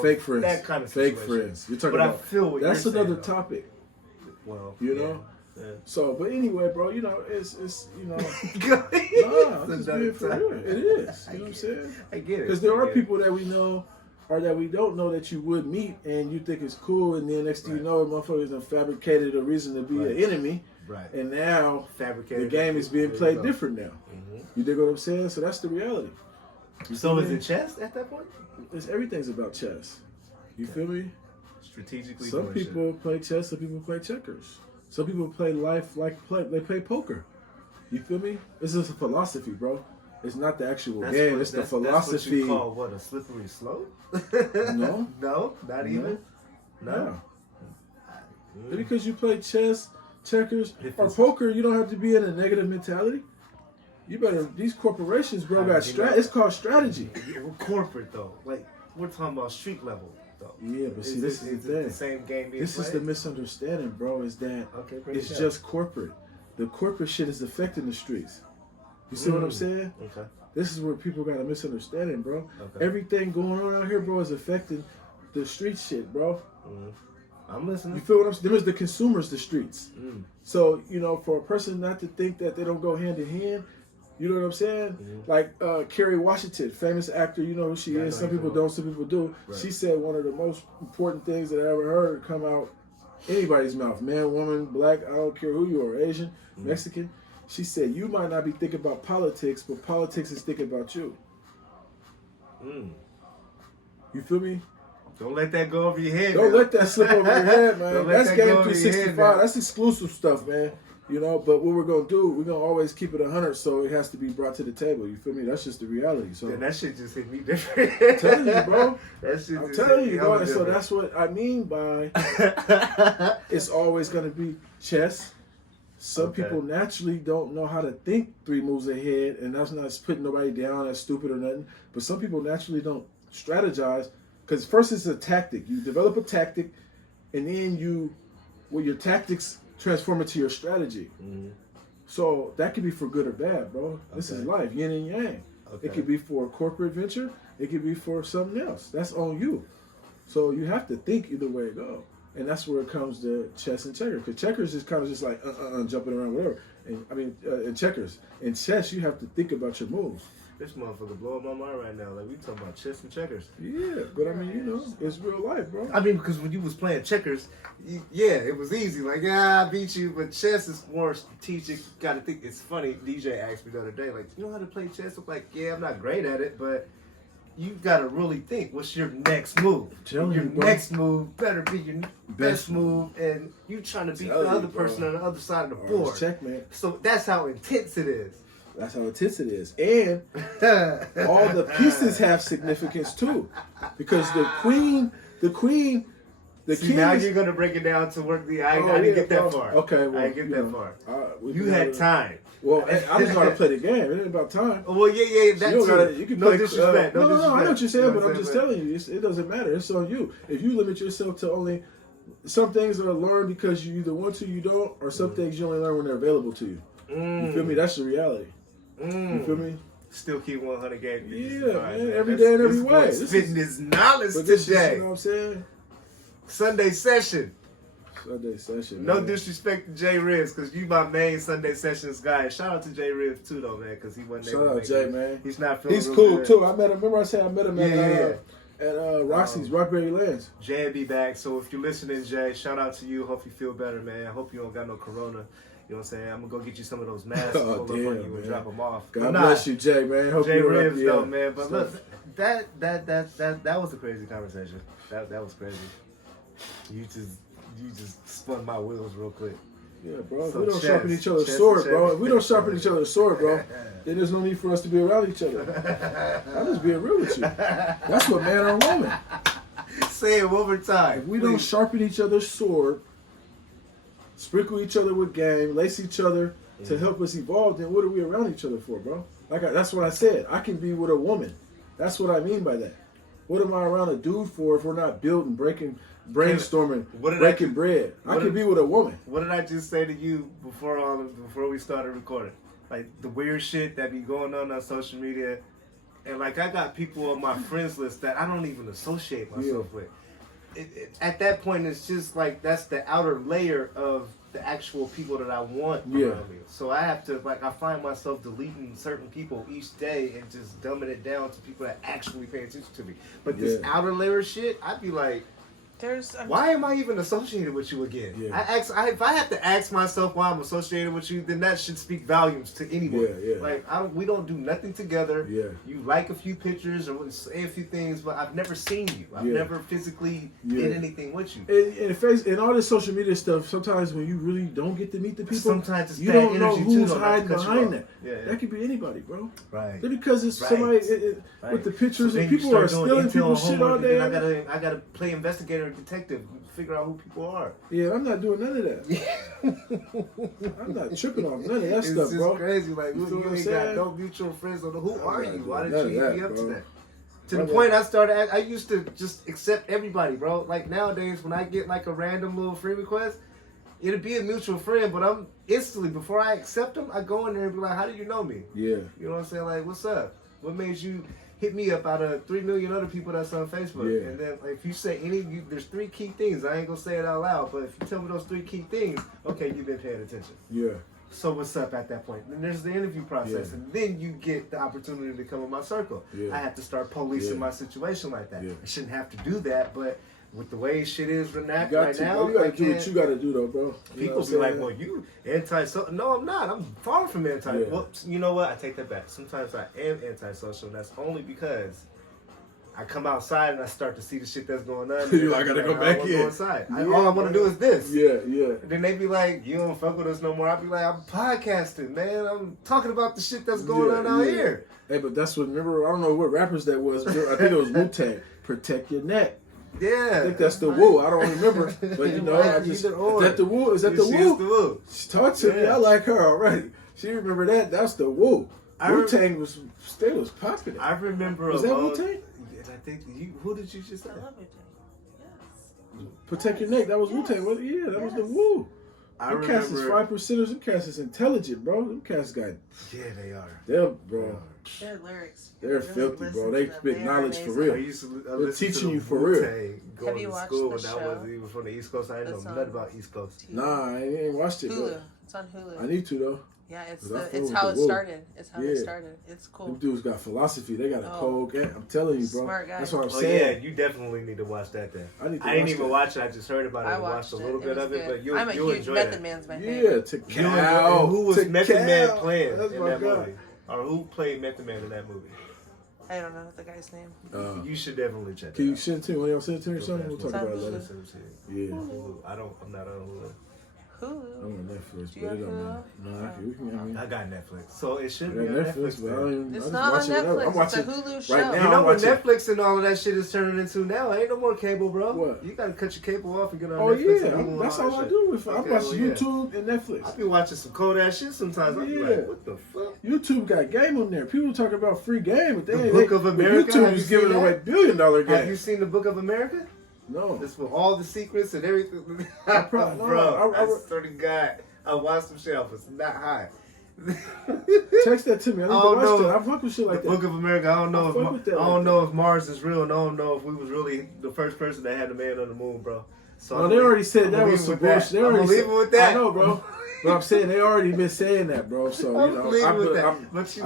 fake friends. That kind of fake friends. You're talking about. I feel what that's you're another saying, topic. Well, you know. Yeah. So, but anyway, bro, you know, it's you know, it's being for real. It is. You know what I'm saying? I get it. Because there are people that we know or that we don't know that you would meet and you think it's cool, and then next thing you know, motherfuckers have fabricated a reason to be an enemy. Right. And now the game is being played different now. Mm-hmm. You dig what I'm saying? So that's the reality. So is it chess at that point? Everything's about chess. You feel me? Strategically. Some people play chess, some people play checkers. Some people play life they play poker. You feel me? This is a philosophy, bro. It's not the actual game. It's the philosophy. That's what you call what, a slippery slope? No. No? Not even? No. Because you play chess, checkers, or poker, you don't have to be in a negative mentality. You better, these corporations, bro, got it's called strategy. We're corporate, though. Like, we're talking about street level, though. Yeah, but see, this is the same game being This played? is the misunderstanding, bro, is that it's just corporate. The corporate shit is affecting the streets. You see what I'm saying? Okay. This is where people got a misunderstanding, bro. Okay. Everything going on out here, bro, is affecting the street shit, bro. I'm listening. You feel what I'm saying? There's the consumers, the streets. So, you know, for a person not to think that they don't go hand in hand, you know what I'm saying? Like Kerry Washington, famous actor, you know who she is. Some people don't, some people do. Right. She said one of the most important things that I ever heard come out anybody's mouth. Man, woman, black, I don't care who you are, Asian, Mexican. She said, you might not be thinking about politics, but politics is thinking about you. You feel me? Don't let that go over your head. Don't let that slip over your head, man. That's GAME365. That's exclusive stuff, man. You know, but what we're going to do, we're going to always keep it 100, so it has to be brought to the table. You feel me? That's just the reality. So that shit just hit me different. I'm telling you, bro. I'm telling you, bro. And so that's what I mean by it's always going to be chess. Some people naturally don't know how to think 3 moves ahead, and that's not putting nobody down as stupid or nothing. But some people naturally don't strategize because first it's a tactic. You develop a tactic, and then your tactics transform into your strategy. So that could be for good or bad, bro. This is life, yin and yang. It could be for a corporate venture. It could be for something else. That's on you. So you have to think either way it go. And that's where it comes to chess and checkers. Because checkers is kind of just like jumping around, whatever. And I mean, in checkers. In chess, you have to think about your moves. This motherfucker blowing my mind right now. Like, we talking about chess and checkers. Yeah, but I mean, you know, it's real life, bro. I mean, because when you was playing checkers, it was easy. Like, I beat you. But chess is more strategic. You got to think. It's funny. DJ asked me the other day, like, you know how to play chess? I'm like, yeah, I'm not great at it, but you got to really think. What's your next move? Your next move better be your best move. And you trying to beat the other person on the other side of the board. Checkmate. So that's how intense it is. That's how intense it is. And all the pieces have significance too. Because the king now you're going to break it down to work I didn't get that far. Okay, well, I didn't get that far. You had time. Well, I'm just going to play the game. It ain't about time. Well, yeah, that's you can no play, disrespect. No, I know what you're saying, but I'm just telling you, it doesn't matter. It's on you. If you limit yourself to only some things are learned because you either want to, you don't, or some things you only learn when they're available to you. You feel me? That's the reality. You feel me? Still keep 100 game. Yeah, man. Every day and every way. Spitting his knowledge today. today. You know what I'm saying? Sunday session. Sunday session. No man. disrespect to Jay Ribs, because you my main Sunday sessions guy. Shout out to Jay Ribs too, though, man, because he wasn't able to Shout out Jay, man. He's not feeling He's real cool good. too. I met him. Remember I said I met him at Roxy's Rockberry Lands. Jay will be back. So if you're listening, Jay, shout out to you. Hope you feel better, man. Hope you don't got no corona. You know what I'm saying? I'm gonna go get you some of those masks. Oh, damn, you man. and drop them off. God bless you, Jay, man. Hope Jay Ribs, yeah. though, man. But look, that was a crazy conversation. That was crazy. You just spun my wheels real quick. Yeah, bro. So We don't sharpen each other's sword, bro. If we don't sharpen each other's sword, bro, then there's no need for us to be around each other. I'm just being real with you. That's what man or woman. Say it one more time. If we don't sharpen each other's sword, sprinkle each other with game, lace each other to help us evolve, then what are we around each other for, bro? That's what I said. I can be with a woman. That's what I mean by that. What am I around a dude for if we're not building, brainstorming, breaking bread? I can be with a woman. What did I just say to you before we started recording? Like the weird shit that be going on social media, and like I got people on my friends list that I don't even associate myself with. At that point, it's just like that's the outer layer of the actual people that I want around me. So I have to I find myself deleting certain people each day and just dumbing it down to people that actually pay attention to me. But this outer layer shit, I'd be like, why am I even associated with you again? Yeah. If I have to ask myself why I'm associated with you, then that should speak volumes to anyone. Like we don't do nothing together. You like a few pictures or say a few things, but I've never seen you. I've never physically did anything with you. And all this social media stuff, sometimes when you really don't get to meet the people, sometimes it's you don't know who's hiding behind that. That could be anybody, bro. Right. Just because it's somebody with the pictures and people are stealing people's shit all day. I gotta play investigator. Detective, figure out who people are. Yeah, I'm not doing none of that. I'm not tripping on none of that stuff, bro. It's crazy. Like, you ain't got no mutual friends. Who are you? Why did you hit me up to that? To the point I used to just accept everybody, bro. Like nowadays, when I get like a random little friend request, it'll be a mutual friend, but I'm instantly, before I accept them, I go in there and be like, how do you know me? Yeah. You know what I'm saying? Like, what's up? What made you hit me up out of 3 million other people that's on Facebook? And then if you say there's 3 key things. I ain't gonna say it out loud, but if you tell me those 3 key things, okay, you've been paying attention. Yeah. So what's up at that point? And there's the interview process, and then you get the opportunity to come in my circle. I have to start policing my situation like that. I shouldn't have to do that, but with the way shit is right now, you gotta do what you gotta do, though, bro. People be like, "Well, you anti-social." No, I'm not. I'm far from anti. Well, you know what? I take that back. Sometimes I am anti-social, and that's only because I come outside and I start to see the shit that's going on. I gotta go back in. Go inside. All I want to do is this. Yeah. Then they be like, "You don't fuck with us no more." I be like, "I'm podcasting, man. I'm talking about the shit that's going on out here." Hey, but that's what. Remember, I don't know what rappers that was. I think it was Wu-Tang. Protect your neck. Yeah, I think that's the woo. I don't remember, but you know, I just is that the woo? Is that the woo? She talked to me. I like her already. She remember that. That's the woo. Wu-Tang was popular. I remember. Was that Wu-Tang? I think who did you just say? I love Wu-Tang. Yes. Protect your neck. That was Wu-Tang. Yeah, that was the woo. Them cats is 5%ers. Them cats is intelligent, bro. Them cats got. Yeah, they are. They're, bro. Their lyrics. They're filthy, bro. They spit knowledge for real. They're teaching you for real. Going to school when I wasn't even from the East Coast. I didn't know nothing about East Coast. Nah, I ain't watched it. Hulu. It's on Hulu. I need to though. Yeah, it's how it started. It's how it started. It's cool. Them dudes got philosophy. They got a code. I'm telling you, bro. Smart guy. That's what I'm saying. Yeah, you definitely need to watch that then. I didn't even watch it. I just heard about it and watched a little bit of it, but you'll enjoy it. Method Man's my favorite. Yeah, who was Method Man playing in that movie? Or who played Method Man in that movie? I don't know the guy's name. You should definitely check it out. Can you send it to me? When y'all send it to me or something? We'll talk about it later. Yeah. I'm not on Hulu. Hulu. I'm on Netflix, but it don't matter. No, I got Netflix, so it should be on Netflix. It's not on Netflix. I'm watching it's a Hulu show. Right now, you know what Netflix and all of that shit is turning into now? Ain't no more cable, bro. What? You gotta cut your cable off and get on Netflix. Oh yeah, that's all I do. I watch YouTube and Netflix. I be watching some cold ass shit sometimes. I be like, what the fuck? YouTube got game on there. People talk about free game, but the Book of America. YouTube is giving away $1 billion game. Have you seen the Book of America? No. It's with all the secrets and everything. Bro, I swear to God, I watched some shit. I was not high. Text that to me. I need to watch that. I fuck with shit like that. Book of America. I don't know if Mars is real, and I don't know if we was really the first person that had a man on the moon, bro. So they already said that was some bullshit. They already said with that. I know, bro. But I'm saying they already been saying that, bro. So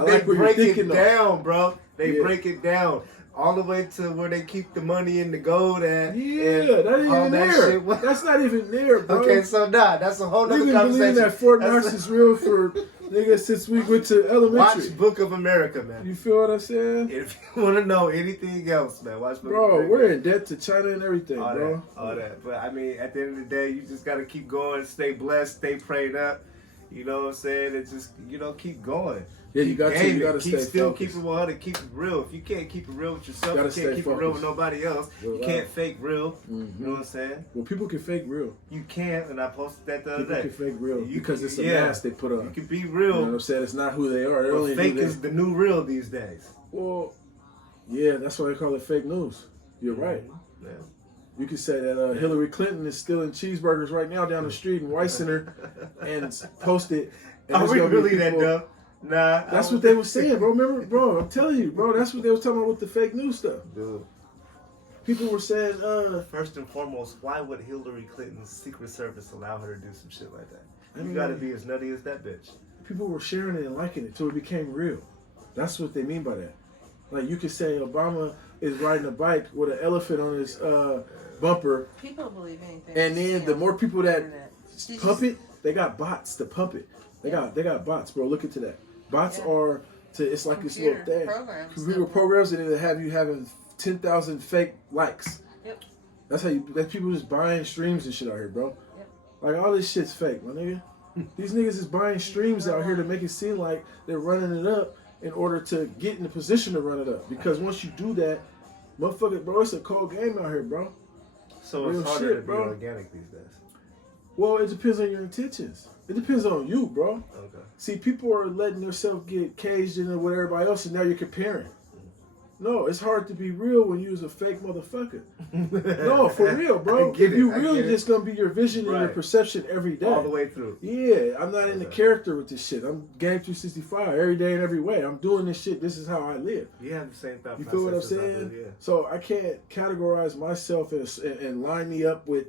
they break it down, bro. They break it down all the way to where they keep the money in the gold at. Yeah, that ain't even there. That's not even there, bro. Okay, so that's a whole nother conversation. Believe that Fort Knox is real for niggas since we went to elementary. Watch Book of America, man. You feel what I'm saying? If you want to know anything else, man, watch Book of America. Bro, we're in debt to China and everything, all that. But I mean, at the end of the day, you just got to keep going, stay blessed, stay prayed up. You know what I'm saying? And just, keep going. Yeah, you got to keep stay focused. Keep it 100, keep it real. If you can't keep it real with yourself, you can't keep it real with nobody else. You can't fake real. Mm-hmm. You know what I'm saying? Well, people can fake real. You can't, and I posted that the other day. People can fake real because it's a mask they put on. You can be real. You know what I'm saying? It's not who they are. Well, fake is the new real these days. Well, yeah, that's why they call it fake news. You're right. Yeah. You could say that Hillary Clinton is stealing cheeseburgers right now down the street in White Center and post it. And are we really that dumb? Nah. That's what they were saying, bro. Remember, bro, I'm telling you, bro, that's what they was talking about with the fake news stuff. Dude. People were saying, first and foremost, why would Hillary Clinton's Secret Service allow her to do some shit like that? You gotta be as nutty as that bitch. People were sharing it and liking it till it became real. That's what they mean by that. Like, you could say Obama is riding a bike with an elephant on his bumper. People believe anything. And then the more people that pump it, they got bots to pump it. They got bots, bro. Look into that. Bots are it's like this little thing. Computer programs, and it'll have you having 10,000 fake likes. Yep. That's people just buying streams and shit out here, bro. Yep. Like, all this shit's fake, my nigga. These niggas is buying streams out here to make it seem like they're running it up in order to get in the position to run it up. Because once you do that, motherfucker, bro, it's a cold game out here, bro. So it's harder to be organic these days. Well, it depends on your intentions. It depends on you, bro. Okay. See, people are letting themselves get caged in with everybody else, and now you're comparing. No, it's hard to be real when you was a fake motherfucker. No, for real, bro. If you really just gonna be your vision and your perception every day. All the way through. Yeah, I'm not in the character with this shit. I'm GAME365 every day and every way. I'm doing this shit. This is how I live. You have the same thought. You feel what I'm saying? Yeah. So I can't categorize myself and line me up with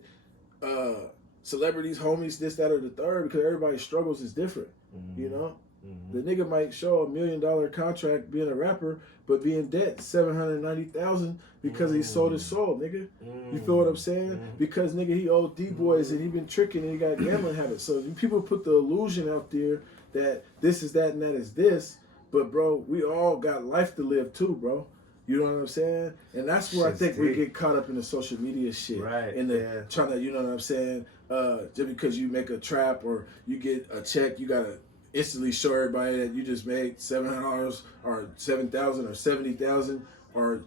celebrities, homies, this, that, or the third, because everybody's struggles is different. Mm-hmm. You know? Mm-hmm. The nigga might show $1 million contract being a rapper, but be in debt $790,000 because he sold his soul, nigga. You feel what I'm saying? Because nigga, he owed D-boys and he been tricking and he got gambling habits. So people put the illusion out there that this is that and that is this, but bro, we all got life to live too, bro. You know what I'm saying? And that's where I think we get caught up in the social media shit. Right. In the trying to, you know what I'm saying? Just because you make a trap or you get a check, you gotta instantly show everybody that you just made $700 or $7,000 or $70,000 or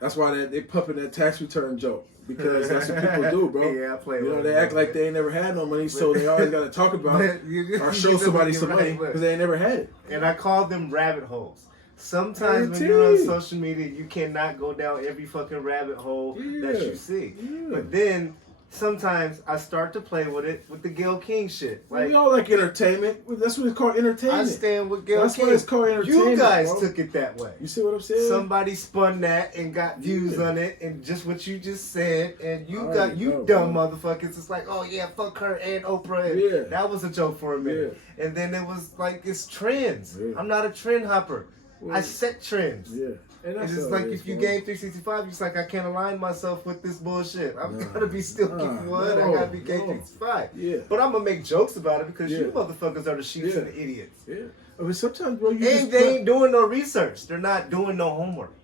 that's why they pumping that tax return joke, because that's what people do, bro. Yeah, I play. You know, they act like they ain't never had no money, so they always gotta talk about it or show somebody some money because they ain't never had it. And I call them rabbit holes. Sometimes when you're on social media, you cannot go down every fucking rabbit hole that you see. Yeah. But then sometimes I start to play with it with the Gayle King shit. Like, we all like entertainment. That's what it's called, entertainment. I stand with Gayle King. That's why it's called entertainment. You guys took it that way. You see what I'm saying? Somebody spun that and got views on it, and just what you just said, and you dumb motherfuckers. It's like, oh yeah, fuck her and Oprah. And that was a joke for a minute. Yeah. And then it was like, it's trends. Yeah. I'm not a trend hopper. Well, I set trends. Yeah. And it's just like, if you GAME365, it's like, I can't align myself with this bullshit. I'm gonna be still keeping one. I gotta be GAME365. Yeah. But I'm gonna make jokes about it because you motherfuckers are the sheeps and the idiots. Yeah. I mean, sometimes, bro, they ain't doing no research. They're not doing no homework.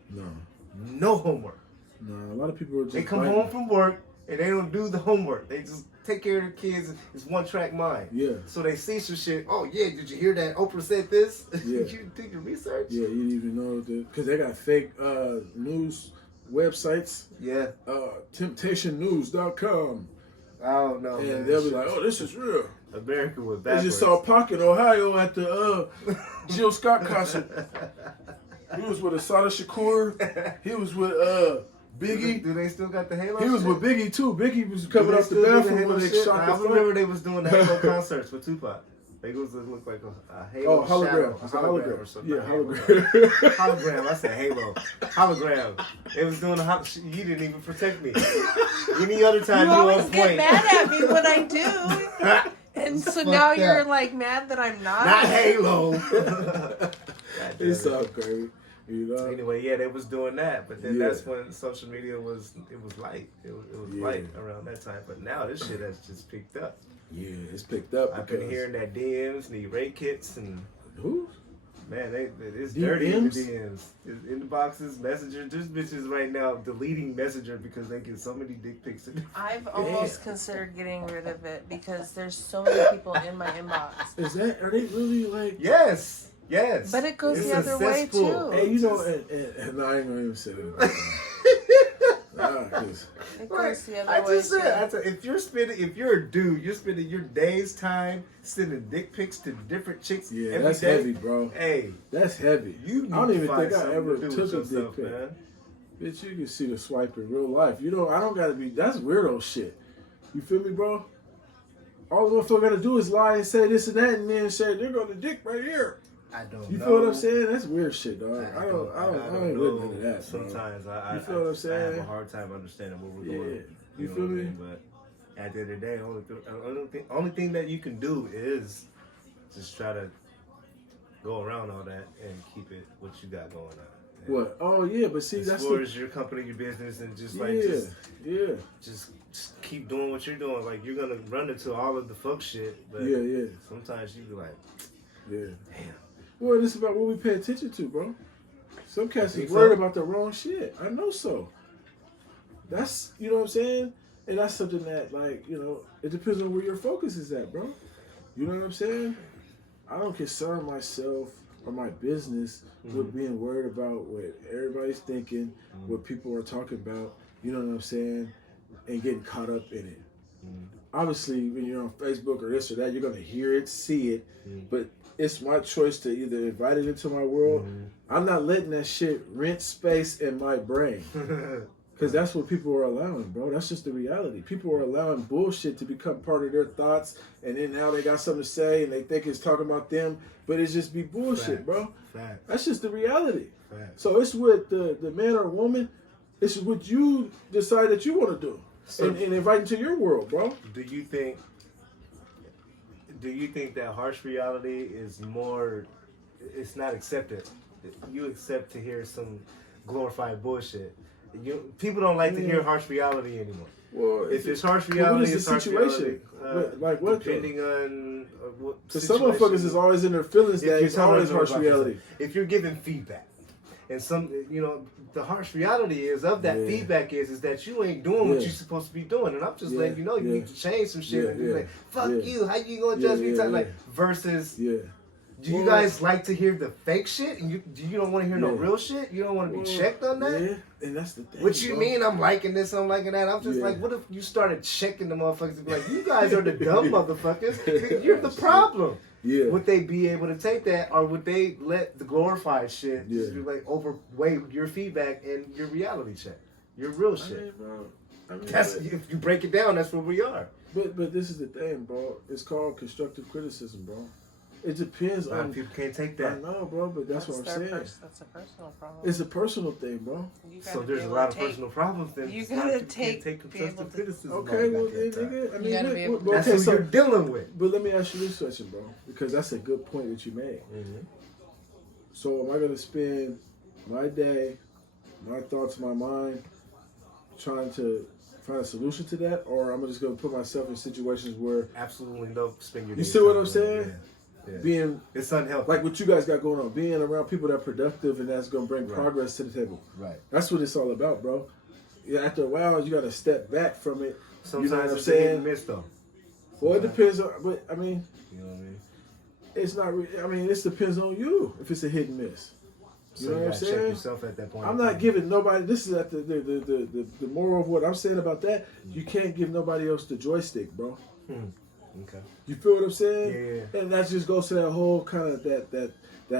No homework. No, a lot of people are just. They come home from work and they don't do the homework. They just take care of their kids. It's one-track mind. Yeah. So they see some shit. Oh yeah, did you hear that Oprah said this? Yeah. Did you do your research? Yeah, you didn't even know that, because they got fake news websites. Yeah. Temptationnews.com. I don't know. And they'll be like, oh, this is real. America was backwards. They just saw Pac in Ohio at the Jill Scott concert. He was with Asada Shakur. He was with Biggie. Do they still got the Halo? He was with Biggie too. Biggie was coming off the bathroom when they shot the I remember they was doing the Halo concerts with Tupac. It looked like a halo. Hologram. It's a hologram or something. Yeah, hologram. Hologram. I said halo. Hologram. It was doing you didn't even protect me. Any other time you you always on get point. mad at me when I do. And so now you're like mad that I'm not. Not Halo. It's all great. You know? Anyway, yeah, they was doing that, but then that's when social media was light. It was light around that time. But now this shit has just picked up. Yeah, it's picked up. I've been hearing that DMs need raid kits and who? Man, it's dirty in the DMs, in the boxes, Messenger. There's bitches right now deleting Messenger because they get so many dick pics. I've almost considered getting rid of it because there's so many people in my inbox. Are they really like? Yes. Yes. But it goes the other way too. Hey, you know, and I ain't gonna even say that. It goes the other way too. If you're a dude, you're spending your day's time sending dick pics to different chicks. Yeah, every that's day. heavy, bro. Hey, that's heavy. I don't even think I ever to took a dick pic. Man. Bitch, you can see the swipe in real life. You know, I don't gotta be. That's weirdo shit. You feel me, bro? All the motherfucker gotta do is lie and say this and that, and then say they're gonna dick right here. I don't know. You feel what I'm saying? That's weird shit, dog. I ain't with none of that. Sometimes you feel what I'm saying? I have a hard time understanding where we're going. You feel me? But at the end of the day, only thing that you can do is just try to go around all that and keep it what you got going on. And what? Oh yeah, but see, as far as your company, your business, and just just keep doing what you're doing. Like you're gonna run into all of the fuck shit, but sometimes you be like, damn. Well, it's about what we pay attention to, bro. Some cats is worried about the wrong shit. I know so. That's, you know what I'm saying? And that's something that, like, you know, it depends on where your focus is at, bro. You know what I'm saying? I don't concern myself or my business with being worried about what everybody's thinking, what people are talking about, you know what I'm saying, and getting caught up in it. Obviously, when you're on Facebook or this or that, you're going to hear it, see it, but it's my choice to either invite it into my world. I'm not letting that shit rent space in my brain. Because that's what people are allowing, bro. That's just the reality. People are allowing bullshit to become part of their thoughts, and then now they got something to say, and they think it's talking about them, but it's just be bullshit, bro. That's just the reality. So it's what the man or woman, it's what you decide that you want to do, and invite into your world, bro. Do you think that harsh reality is more, it's not accepted? You accept to hear some glorified bullshit. People don't like to hear harsh reality anymore. Well, if it's harsh reality, it's harsh reality. Like what? Depending on what situation. Some motherfuckers is always in their feelings that it's always harsh reality. If you're giving feedback, and the harsh reality is of that feedback is that you ain't doing what you're supposed to be doing, and I'm just letting you know you need to change some shit. And you're like, fuck you, how you gonna judge me? Like versus. Do you guys like to hear the fake shit? And you don't want to hear no real shit? You don't want to be checked on that? Yeah, and that's the thing. What you mean I'm liking this, I'm liking that? I'm just like, what if you started checking the motherfuckers and be like, you guys are the dumb motherfuckers. You're the problem. Yeah. Would they be able to take that, or would they let the glorified shit just be like overweigh your feedback and your reality check? Your real shit. That's if you break it down, that's where we are. But this is the thing, bro. It's called constructive criticism, bro. It depends on people can't take that. I know, bro, but that's what I'm saying. That's a personal problem. It's a personal thing, bro. So there's a lot of personal problems. Then you gotta take constructive criticism. Okay, well then, nigga. I mean, that's what you're dealing with. But let me ask you this question, bro, because that's a good point that you made. So am I gonna spend my day, my thoughts, my mind, trying to find a solution to that, or I'm just gonna put myself in situations where absolutely no spend your day. You see what I'm saying? Yeah. Being it's unhealthy, like what you guys got going on, being around people that are productive and that's gonna bring progress to the table. Right. That's what it's all about, bro. Yeah. After a while, you gotta step back from it. Sometimes you know what I'm saying? Miss though. Well, it depends on, but I mean, you know what I mean. It's not. I mean, this depends on you. If it's a hit and miss, you know what I'm saying. Check yourself at that point. I'm not giving nobody. This is at the moral of what I'm saying about that. You can't give nobody else the joystick, bro. Okay. You feel what I'm saying? Yeah. And that just goes to that whole kind of that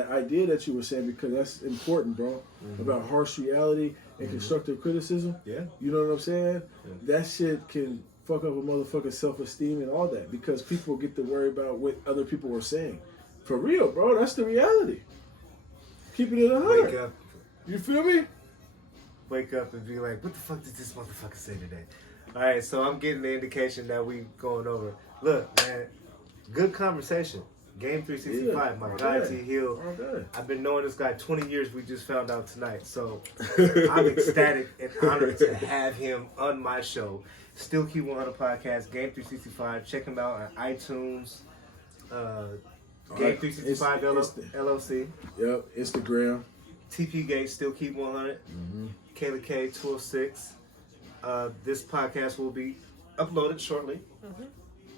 idea that you were saying, because that's important, bro. About harsh reality and constructive criticism. Yeah. You know what I'm saying? That shit can fuck up a motherfucker's self-esteem and all that because people get to worry about what other people are saying. For real, bro, that's the reality. Keeping it 100. Wake up. You feel me? Wake up and be like, what the fuck did this motherfucker say today? All right, so I'm getting the indication that we going over. Look, man, good conversation. GAME365, my guy T Hill. I've been knowing this guy 20 years. We just found out tonight. So I'm ecstatic and honored to have him on my show. STKI100 Podcast, GAME365. Check him out on iTunes. GAME365 LLC. Yep, Instagram. TPGates, STKI100. Kayla K 206. This podcast will be uploaded shortly.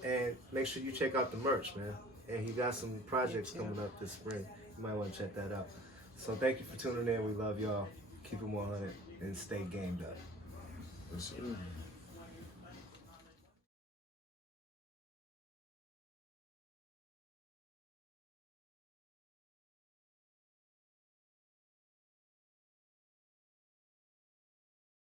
And make sure you check out the merch, man. And he got some projects coming up this spring. You might want to check that out. So thank you for tuning in. We love y'all. Keep it 100 and stay gamed up. Yes, sir.